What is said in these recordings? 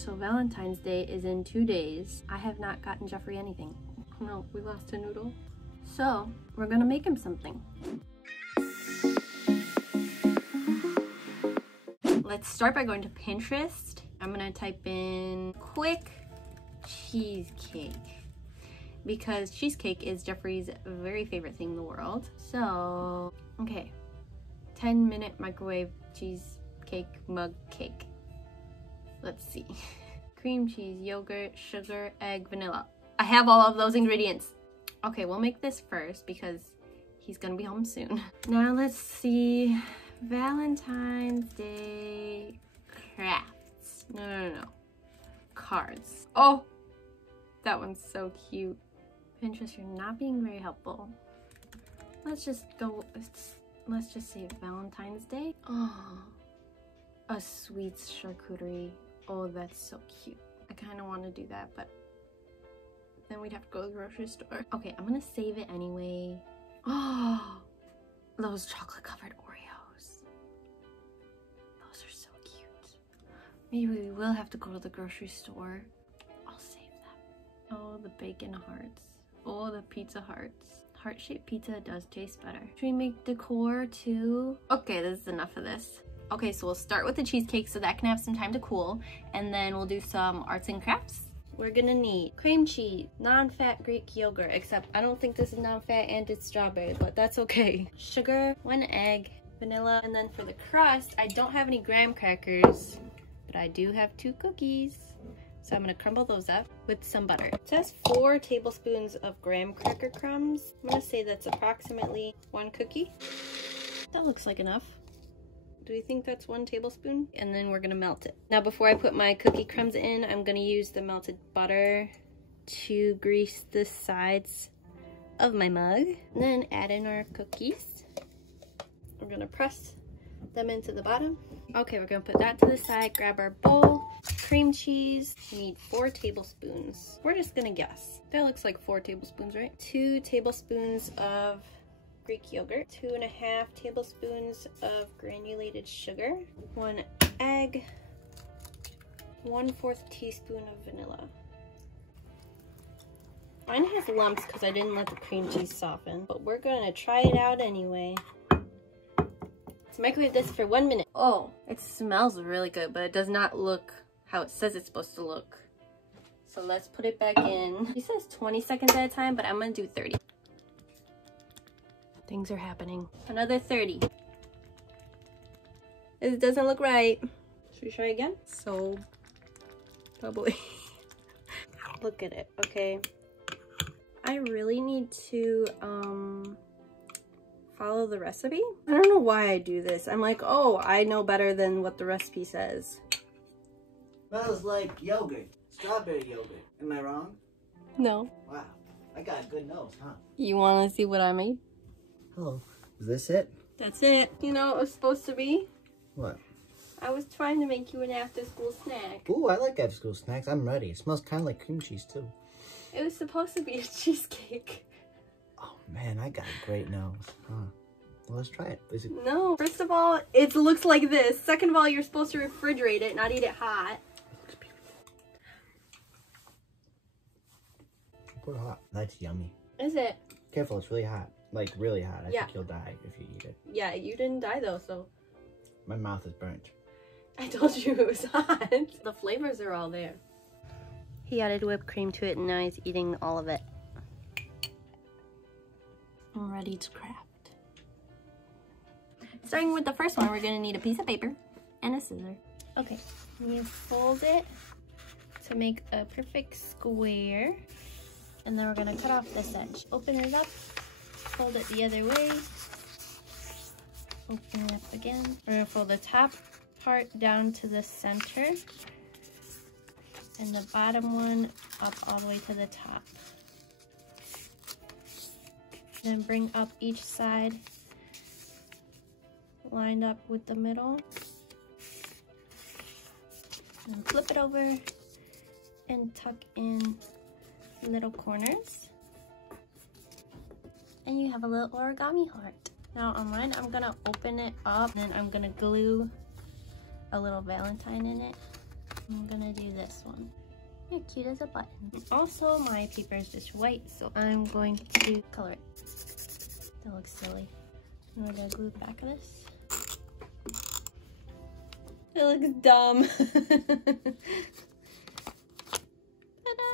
So Valentine's Day is in 2 days. I have not gotten Jeffrey anything. Oh no, we lost a noodle. So we're gonna make him something. Let's start by going to Pinterest. I'm gonna type in quick cheesecake because cheesecake is Jeffrey's very favorite thing in the world. So, okay, 10-minute microwave cheesecake mug cake. Let's see. Cream cheese, yogurt, sugar, egg, vanilla. I have all of those ingredients. Okay, we'll make this first because he's gonna be home soon. Now let's see. Valentine's Day crafts. No. Cards. Oh, that one's so cute. Pinterest, you're not being very helpful. Let's just say Valentine's Day. Oh, a sweets charcuterie. Oh, that's so cute. I kind of want to do that, but then we'd have to go to the grocery store. Okay, I'm gonna save it anyway. Oh, those chocolate covered Oreos. Those are so cute. Maybe we will have to go to the grocery store. I'll save them. Oh, the bacon hearts. Oh, the pizza hearts. Heart-shaped pizza does taste better. Should we make decor too? Okay, this is enough of this. Okay, so we'll start with the cheesecake so that can have some time to cool, and then we'll do some arts and crafts. We're gonna need cream cheese, non-fat Greek yogurt, except I don't think this is non-fat and it's strawberry, but that's okay. Sugar, 1 egg, vanilla, and then for the crust, I don't have any graham crackers, but I do have 2 cookies. So I'm gonna crumble those up with some butter. It says 4 tablespoons of graham cracker crumbs. I'm gonna say that's approximately 1 cookie. That looks like enough. Do we think that's 1 tablespoon? And then we're gonna melt it. Now before I put my cookie crumbs in, I'm gonna use the melted butter to grease the sides of my mug. And then add in our cookies. We're gonna press them into the bottom. Okay, we're gonna put that to the side, grab our bowl, cream cheese. We need 4 tablespoons. We're just gonna guess. That looks like 4 tablespoons, right? 2 tablespoons of Greek yogurt, 2.5 tablespoons of granulated sugar, 1 egg, 1/4 teaspoon of vanilla. Mine has lumps because I didn't let the cream cheese soften, but we're gonna try it out anyway. Let's microwave this for 1 minute. Oh, it smells really good, but it does not look how it says it's supposed to look. So let's put it back in. It says 20 seconds at a time, but I'm gonna do 30. Things are happening. Another 30. It doesn't look right. Should we try again? So bubbly. Look at it, okay. I really need to follow the recipe. I don't know why I do this. I'm like, oh, I know better than what the recipe says. Smells like yogurt. Strawberry yogurt. Am I wrong? No. Wow. I got a good nose, huh? You want to see what I made? Oh, is this it? That's it. You know what it was supposed to be? What? I was trying to make you an after-school snack. Ooh, I like after-school snacks. I'm ready. It smells kind of like cream cheese, too. It was supposed to be a cheesecake. Oh, man, I got a great nose. Huh. Well, let's try it. Is it... No. First of all, it looks like this. Second of all, you're supposed to refrigerate it, not eat it hot. It looks beautiful. Super hot. That's yummy. Is it? Careful, it's really hot. Like, really hot. I Yeah. think you'll die if you eat it. Yeah, you didn't die though, so. My mouth is burnt. I told you it was hot. The flavors are all there. He added whipped cream to it and now he's eating all of it. I'm ready to craft. Starting with the first one, we're gonna need a piece of paper and a scissor. Okay, you fold it to make a perfect square. And then we're gonna cut off this edge. Open it up, fold it the other way. Open it up again. We're gonna fold the top part down to the center and the bottom one up all the way to the top. Then bring up each side lined up with the middle. And flip it over and tuck in little corners. And you have a little origami heart. Now on mine, I'm gonna open it up and I'm gonna glue a little Valentine in it. I'm gonna do this one. You're cute as a button. Also, my paper is just white, so I'm going to color it. That looks silly. And we're gonna glue the back of this. It looks dumb. Ta-da!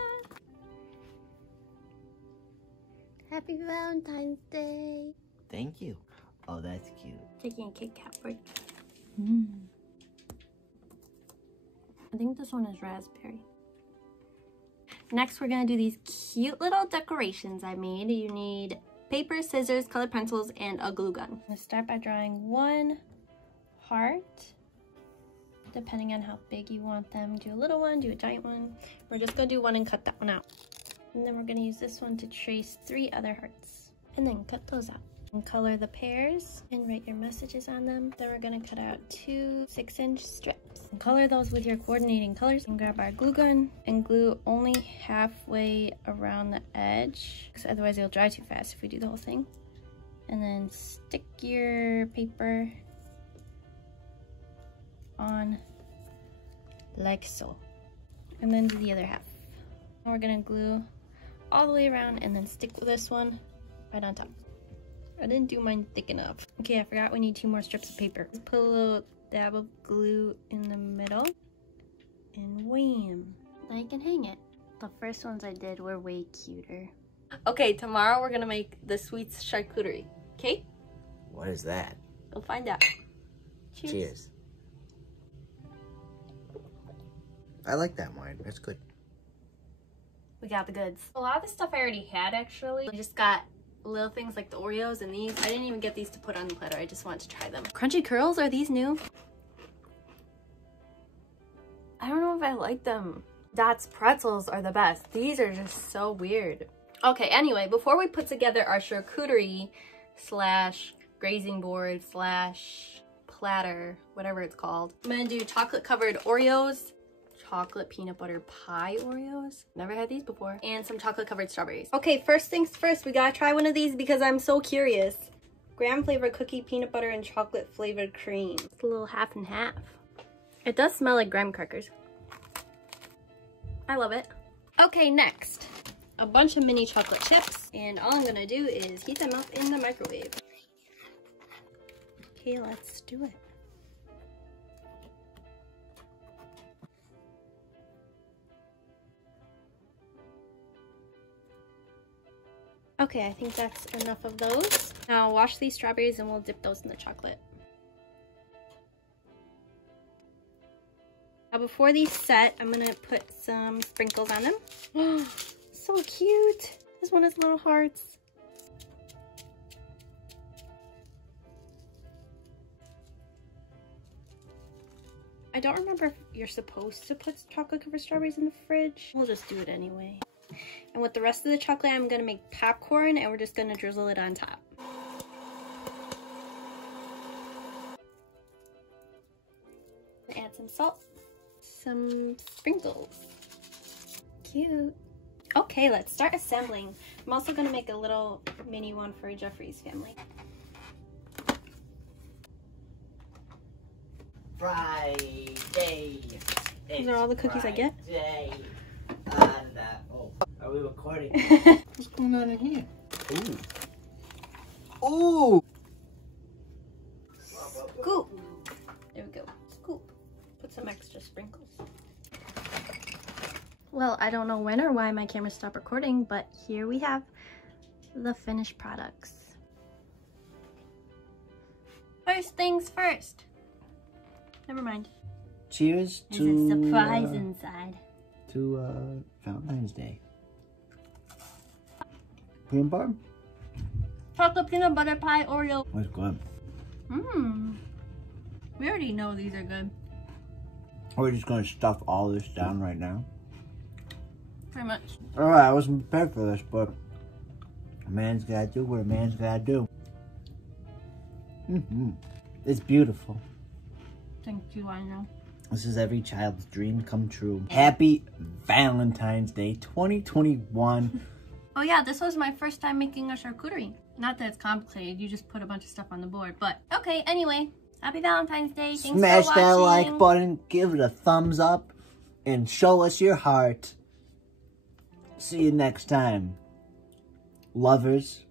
Happy Valentine's Day. Thank you. Oh, that's cute. Taking a Kit Kat break. I think this one is raspberry. Next, we're gonna do these cute little decorations I made. You need paper, scissors, colored pencils, and a glue gun. I'm gonna start by drawing one heart. Depending on how big you want them. Do a little one, do a giant one. We're just gonna do one and cut that one out. And then we're gonna use this one to trace 3 other hearts. And then cut those out. And color the pairs and write your messages on them. Then we're gonna cut out 2 6-inch strips. And color those with your coordinating colors. And grab our glue gun and glue only halfway around the edge, because otherwise it'll dry too fast if we do the whole thing. And then stick your paper on like so. And then do the other half. And we're gonna glue all the way around and then stick with this one right on top. I didn't do mine thick enough. Okay, I forgot we need 2 more strips of paper. Put a little dab of glue in the middle and wham! Now you can hang it. The first ones I did were way cuter. Okay, tomorrow we're gonna make the sweets charcuterie. Okay? What is that? We'll find out. Cheers. Cheers. I like that wine. That's good. We got the goods. A lot of the stuff I already had actually. We just got little things like the Oreos and these. I didn't even get these to put on the platter. I just wanted to try them. Crunchy curls, are these new? I don't know if I like them. Dots pretzels are the best. These are just so weird. Okay, anyway, before we put together our charcuterie slash grazing board slash platter, whatever it's called, I'm gonna do chocolate covered Oreos, chocolate peanut butter pie Oreos. Never had these before. And some chocolate covered strawberries. Okay, first things first, we gotta try one of these because I'm so curious. Graham flavored cookie, peanut butter, and chocolate flavored cream. It's a little half and half. It does smell like graham crackers. I love it. Okay, next, a bunch of mini chocolate chips. And all I'm gonna do is heat them up in the microwave. Okay, let's do it. Okay, I think that's enough of those. Now wash these strawberries and we'll dip those in the chocolate. Now before these set, I'm gonna put some sprinkles on them. Oh, so cute. This one has little hearts. I don't remember if you're supposed to put chocolate covered strawberries in the fridge. We'll just do it anyway. And with the rest of the chocolate, I'm gonna make popcorn and we're just gonna drizzle it on top. Add some salt, some sprinkles. Cute. Okay, let's start assembling. I'm also gonna make a little mini one for Jeffrey's family. Friday. These are all the cookies Friday. I get? Are we recording? What's going on in here? Ooh. Ooh. Scoop. There we go. Scoop. Put some extra sprinkles. Well, I don't know when or why my camera stopped recording, but here we have the finished products. First things first. Never mind. Cheers There's to a surprise inside. Valentine's Day. Peanut butter? Chocolate peanut butter pie Oreo. That's good. Mmm. We already know these are good. We're just gonna stuff all this down right now. Pretty much. Alright, I wasn't prepared for this, but a man's gotta do what a man's gotta do. It's beautiful. Thank you, I know. This is every child's dream come true. Happy Valentine's Day 2021. Oh yeah, this was my first time making a charcuterie. Not that it's complicated, you just put a bunch of stuff on the board, but okay, anyway. Happy Valentine's Day. Thanks Smash for that watching. like button, give it a thumbs up, and show us your heart. See you next time. Lovers.